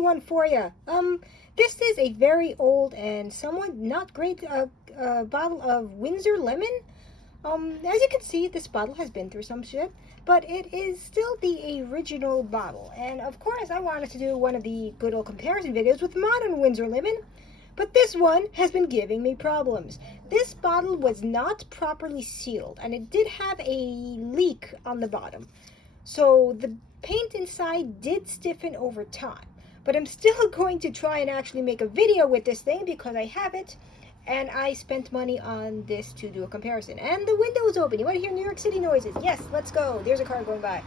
one for you. This is a very old and somewhat not great bottle of Winsor Lemon. As you can see, this bottle has been through some shit, but it is still the original bottle. And of course, I wanted to do one of the good old comparison videos with modern Winsor Lemon, but this one has been giving me problems. This bottle was not properly sealed, and it did have a leak on the bottom. So the paint inside did stiffen over time. But I'm still going to try and actually make a video with this thing because I have it. And I spent money on this to do a comparison. And the window is open. You want to hear New York City noises? Yes, let's go. There's a car going by.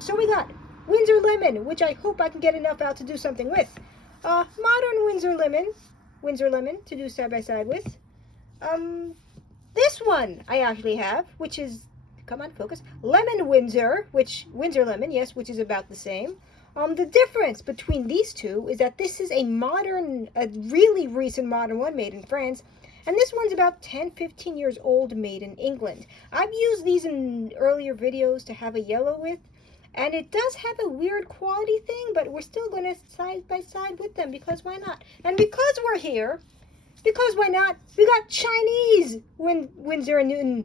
So we got Winsor Lemon, which I hope I can get enough out to do something with. Modern Winsor Lemon to do side by side with. This one I actually have, which is, come on, focus, Lemon Winsor, Winsor Lemon, yes, which is about the same. The difference between these two is that this is a really recent modern one made in France, and this one's about 10-15 years old, made in England. I've used these in earlier videos to have a yellow with, and it does have a weird quality thing, but we're still going to side by side with them because why not? And because we're here, because why not? We got Chinese Winsor & Newton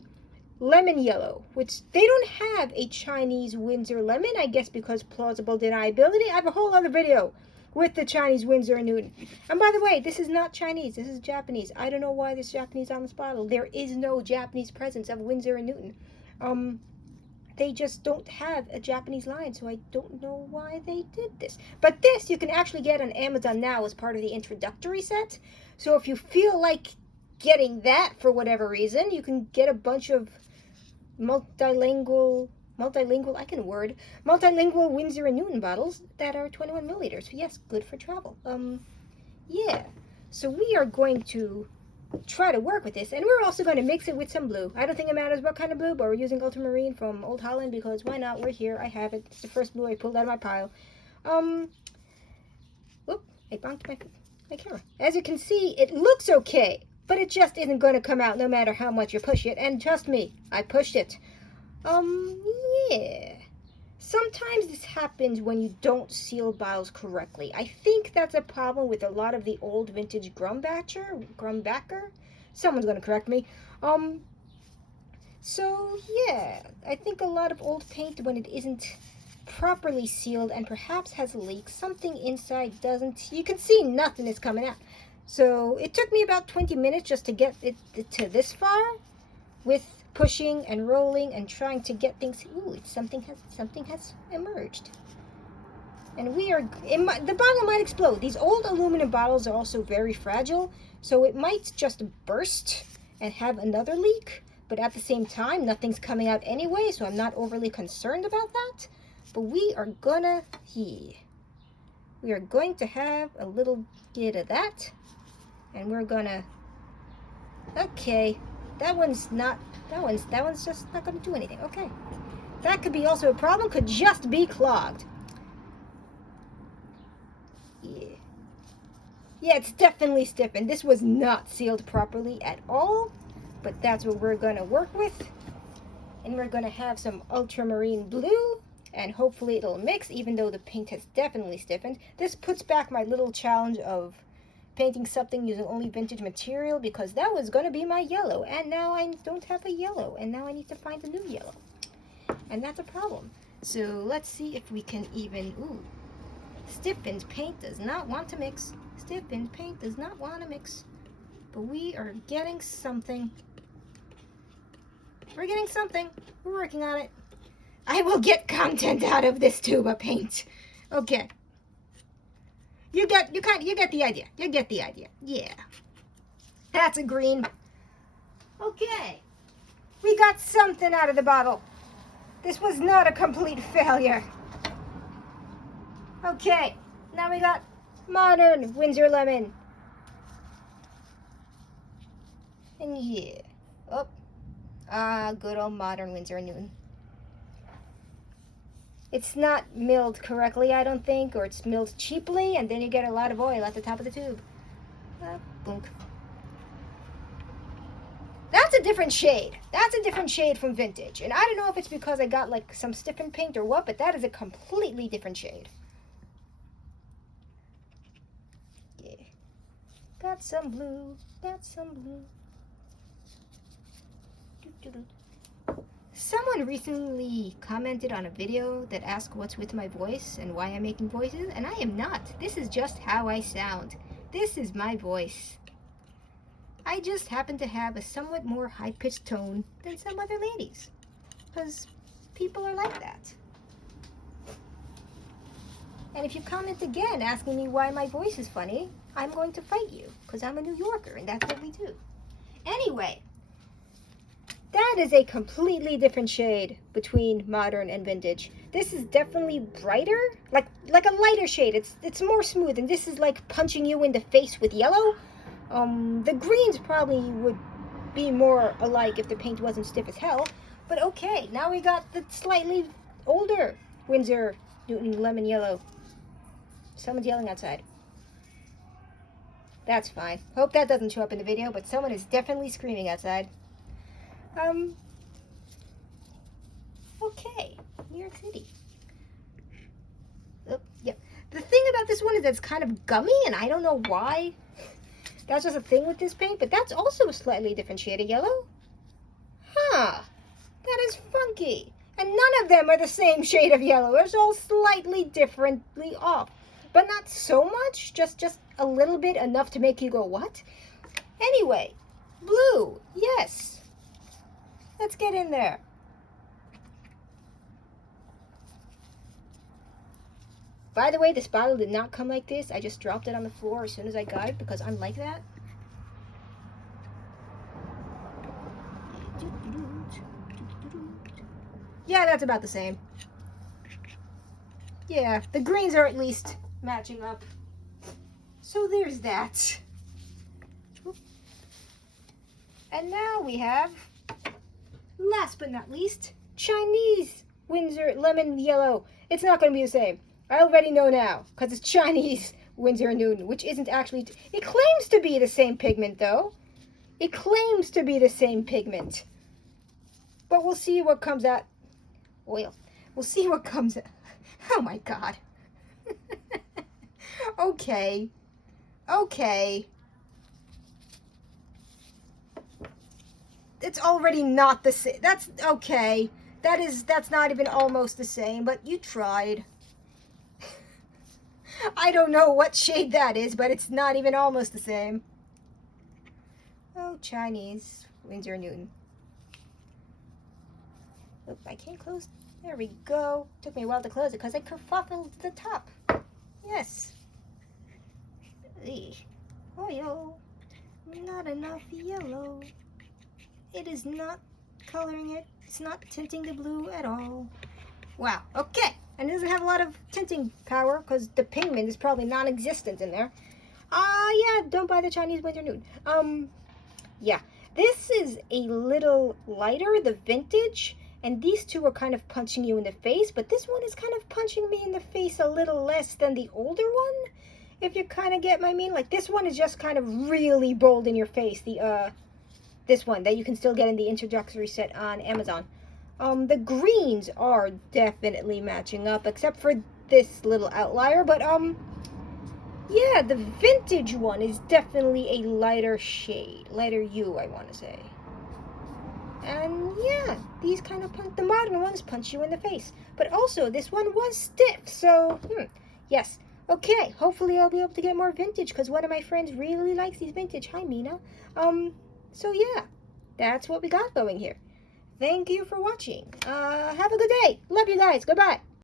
Lemon Yellow, which they don't have a Chinese Winsor Lemon, I guess because plausible deniability. I have a whole other video with the Chinese Winsor & Newton. And by the way, this is not Chinese, this is Japanese. I don't know why there's Japanese on this bottle. There is no Japanese presence of Winsor & Newton. They just don't have a Japanese line, so I don't know why they did this. But this you can actually get on Amazon now as part of the introductory set. So if you feel like getting that for whatever reason, you can get a bunch of multilingual Winsor & Newton bottles that are 21 milliliters. Yes, good for travel. Yeah. So we are going to try to work with this, and we're also going to mix it with some blue. I don't think it matters what kind of blue, but we're using ultramarine from Old Holland because why not? We're here. I have it. It's the first blue I pulled out of my pile. Whoop, I bonked my camera. As you can see, it looks okay, but it just isn't going to come out no matter how much you push it. And trust me, I pushed it. Yeah. Sometimes this happens when you don't seal bottles correctly. I think that's a problem with a lot of the old vintage Grumbacher. Someone's going to correct me. So yeah, I think a lot of old paint, when it isn't properly sealed and perhaps has leaks, something inside doesn't, you can see nothing is coming out. So it took me about 20 minutes just to get it to this far with pushing and rolling and trying to get things. Ooh, something has emerged. And the bottle might explode. These old aluminum bottles are also very fragile, so it might just burst and have another leak, but at the same time, nothing's coming out anyway, so I'm not overly concerned about that. But we are going to have a little bit of that. And we're gonna, okay, that one's just not gonna do anything. Okay, that could be also a problem, could just be clogged. Yeah, it's definitely stiffened. This was not sealed properly at all, but that's what we're gonna work with. And we're gonna have some ultramarine blue, and hopefully it'll mix, even though the paint has definitely stiffened. This puts back my little challenge of painting something using only vintage material, because that was going to be my yellow, and now I don't have a yellow, and now I need to find a new yellow, and that's a problem. So let's see if we can even, stiffened paint does not want to mix. Stiffened paint does not want to mix, but we are getting something. We're getting something. We're working on it. I will get content out of this tube of paint. Okay. You get the idea. You get the idea. Yeah. That's a green. Okay. We got something out of the bottle. This was not a complete failure. Okay. Now we got modern Winsor Lemon. And yeah. Good old modern Winsor & Newton. It's not milled correctly, I don't think, or it's milled cheaply, and then you get a lot of oil at the top of the tube. Boom. That's a different shade. That's a different shade from vintage. And I don't know if it's because I got like some stiffened paint or what, but that is a completely different shade. That's some blue. That's some blue. Someone recently commented on a video that asked what's with my voice and why I'm making voices, and I am not. This is just how I sound. This is my voice. I just happen to have a somewhat more high-pitched tone than some other ladies, because people are like that. And if you comment again asking me why my voice is funny, I'm going to fight you, because I'm a New Yorker, and that's what we do. Anyway, that is a completely different shade between modern and vintage. This is definitely brighter, like a lighter shade. It's more smooth, and this is like punching you in the face with yellow. The greens probably would be more alike if the paint wasn't stiff as hell. But okay, now we got the slightly older Winsor Newton lemon yellow. Someone's yelling outside. That's fine. Hope that doesn't show up in the video, but someone is definitely screaming outside. Okay, New York City. Oh, yep. The thing about this one is that it's kind of gummy, and I don't know why. That's just a thing with this paint, but that's also a slightly different shade of yellow. Huh. That is funky. And none of them are the same shade of yellow. It's all slightly differently off. But not so much, just a little bit, enough to make you go, what? Anyway, blue, yes. Let's get in there. By the way, this bottle did not come like this. I just dropped it on the floor as soon as I got it because I'm like that. Yeah, that's about the same. Yeah, the greens are at least matching up. So there's that. And now we have, last but not least, Chinese Winsor Lemon Yellow. It's not going to be the same. I already know now, because it's Chinese Winsor Newton, which isn't actually... It claims to be the same pigment, though. It claims to be the same pigment. But we'll see what comes out. Oil. We'll see what comes out. Oh, my God. Okay. Okay. It's already not the same. That's okay. That's not even almost the same, but you tried. I don't know what shade that is, but it's not even almost the same. Oh, Chinese Winsor Newton. Oop, I can't close. There we go. Took me a while to close it because I kerfuffled the top. Yes. Oil. Not enough yellow. It is not coloring it. It's not tinting the blue at all. Wow. Okay. And it doesn't have a lot of tinting power because the pigment is probably non-existent in there. Yeah, don't buy the Chinese Winsor Newton. Yeah. This is a little lighter, the vintage, and these two are kind of punching you in the face, but this one is kind of punching me in the face a little less than the older one, if you kind of get my mean. Like, this one is just kind of really bold in your face, this one that you can still get in the introductory set on Amazon. The greens are definitely matching up, except for this little outlier, but, yeah, the vintage one is definitely a lighter shade, lighter hue, I want to say. And, yeah, these kind of the modern ones punch you in the face. But also, this one was stiff, so, yes. Okay, hopefully I'll be able to get more vintage, because one of my friends really likes these vintage. Hi, Mina. So, yeah, that's what we got going here. Thank you for watching. Have a good day. Love you guys. Goodbye.